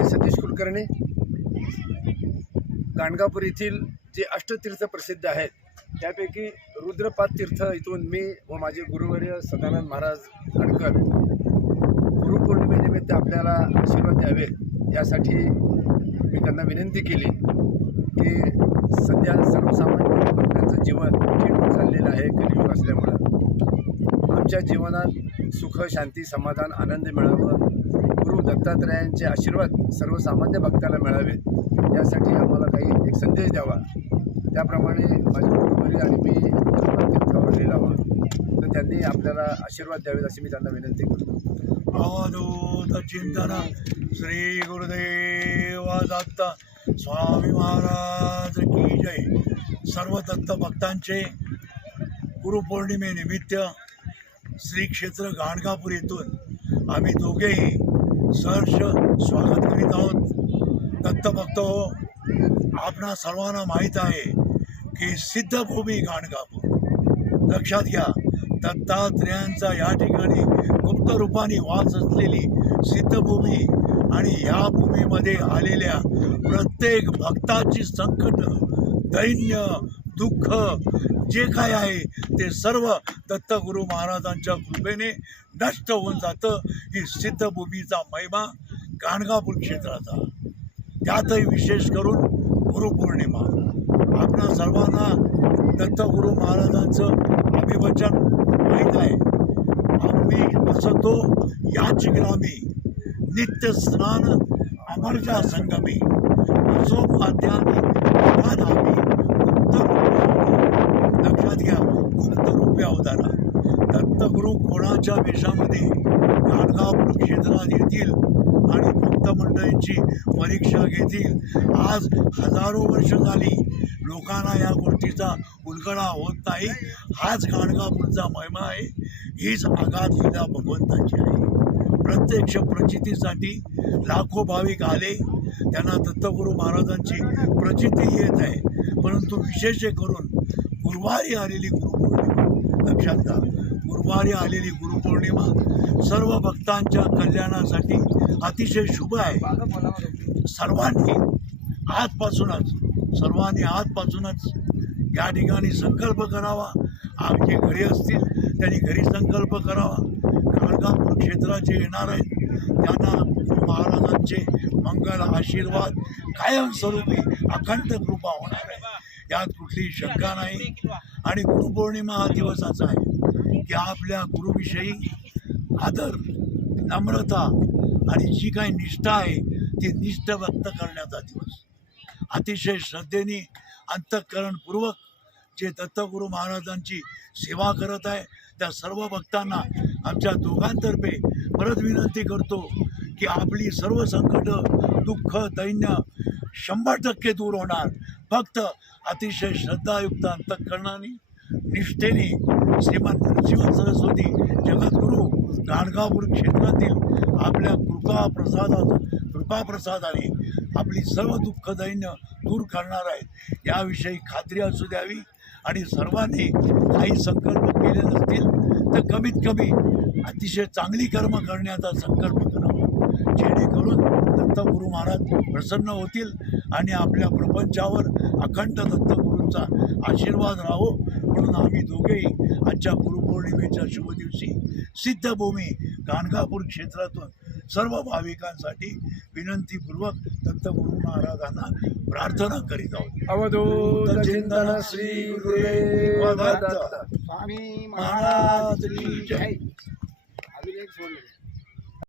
मी सतीश कुलकर्णी. गाणगापूर येथील जे अष्टतीर्थ प्रसिद्ध आहेत त्यापैकी रुद्रपाद तीर्थ इथून मी व माझे गुरुवर्य सदानंद महाराज खाडकर गुरुपौर्णिमेनिमित्त आपल्याला आशीर्वाद द्यावे यासाठी मी त्यांना विनंती केली की सध्या सर्वसामान्य लोकांचं जीवन कठीण होत चाललेलं आहे कलियुग असल्यामुळं. आमच्या जीवनात सुख शांती समाधान आनंद मिळावं गुरु दत्तात्रयांचे आशीर्वाद सर्वसामान्य भक्ताला मिळावेत यासाठी आम्हाला काही एक संदेश द्यावा. त्याप्रमाणे माझे गुरुवरी आणि मी तीर्थावर गेला तर त्यांनी आपल्याला आशीर्वाद द्यावेत अशी मी त्यांना विनंती करतो. अवधूत चिंतना श्री गुरुदेव दत्त स्वामी महाराज की जय. सर्व दत्त भक्तांचे गुरुपौर्णिमेनिमित्त श्री क्षेत्र गाणगापूर येथून आम्ही दोघेही सहर्ष स्वागत करीत आहोत. दत्तभक्त हो आपणा सर्वांना माहीत आहे की सिद्धभूमी गाणगापूर. लक्षात घ्या दत्तात्रेयांचा या ठिकाणी गुप्त रूपाने वास असलेली सिद्धभूमी आणि या भूमीमध्ये आलेल्या प्रत्येक भक्ताची संकट दैन्य दुःख जे काय आहे ते सर्व दत्तगुरु महाराजांच्या कृपेने नष्ट होऊन जातं. ही सिद्धभूमीचा महिमा गाणगापूर क्षेत्राचा. त्यातही विशेष करून गुरुपौर्णिमा आपणा सर्वांना दत्तगुरु महाराजांचं अभिवचन माहीत आहे. आम्ही असतो याच ग्रामी नित्य स्नान अमरजा संगमी. असो माध्यामी धामी गुप्त रूपे लक्षात घ्या गुप्त रूपे अवतारा दत्तगुरु वेशामध्ये गाणगापूर क्षेत्रात येतील आणि भक्त मंडळींची परीक्षा घेतील. आज हजारो वर्ष झाली लोकांना या गोष्टीचा उलगडा होत नाही. हाच गाणगापूरचा महिमा आहे. हीच आघात लिला भगवंताची आहे. प्रत्यक्ष प्रचितीसाठी लाखो भाविक आले. त्यांना दत्तगुरु महाराजांची प्रचिती येत आहे. परंतु विशेष करून गुरुवारी आलेली गुरुपौर्णिमा. लक्षात घ्या. गुरुवारी आलेली गुरुपौर्णिमा सर्व भक्तांच्या कल्याणासाठी अतिशय शुभ आहे. सर्वांनी आजपासूनच सर्वांनी आजपासूनच या ठिकाणी संकल्प करावा. आमचे घरी असतील त्यांनी घरी संकल्प करावा. गाणगापूर क्षेत्राचे येणार आहेत. त्यांना गुरु महाराजांचे मंगल आशीर्वाद कायमस्वरूपी अखंड कृपा होणार आहे. यात कुठलीही शंका नाही. आणि गुरुपौर्णिमा हा दिवसाचा आहे. की आपल्या गुरुविषयी आदर नम्रता आणि जी काही निष्ठा आहे ती निष्ठा व्यक्त करण्याचा दिवस. अतिशय श्रद्धेने अंतःकरणपूर्वक जे दत्तगुरु महाराजांची सेवा करत आहे त्या सर्व भक्तांना आमच्या दोघांतर्फे परत विनंती करतो की आपली सर्व संकट दुःख दैन्य शंभर टक्के दूर होणार. फक्त अतिशय श्रद्धायुक्त अंतःकरणाने निष्ठेने श्रीमंत नरसिंह सरस्वती जगद्गुरू गाणगापूर क्षेत्रातील आपल्या कृपा प्रसादात कृपा प्रसादाने आपली सर्व दुःख दैन्य दूर करणार आहेत. याविषयी खात्री असू द्यावी आणि सर्वांनी काही संकल्प केले नसतील तर कमीत कमी अतिशय चांगली कर्म करण्याचा संकल्प करावा जेणेकरून दत्तगुरू महाराज प्रसन्न होतील आणि आपल्या प्रपंचावर अखंड दत्तगुरूंचा आशीर्वाद राहो. म्हणून आम्ही दोघेही आजच्या गुरुपौर्णिमेच्या शुभ दिवशी सिद्धभूमी गाणगापूर क्षेत्रातून सर्व भाविकांसाठी विनंतीपूर्वक दत्तगुरू महाराजांना प्रार्थना करीत आहोत. अवधूत चिंतन श्री स्वामी महाराज की जय. अभिलेख सोडले.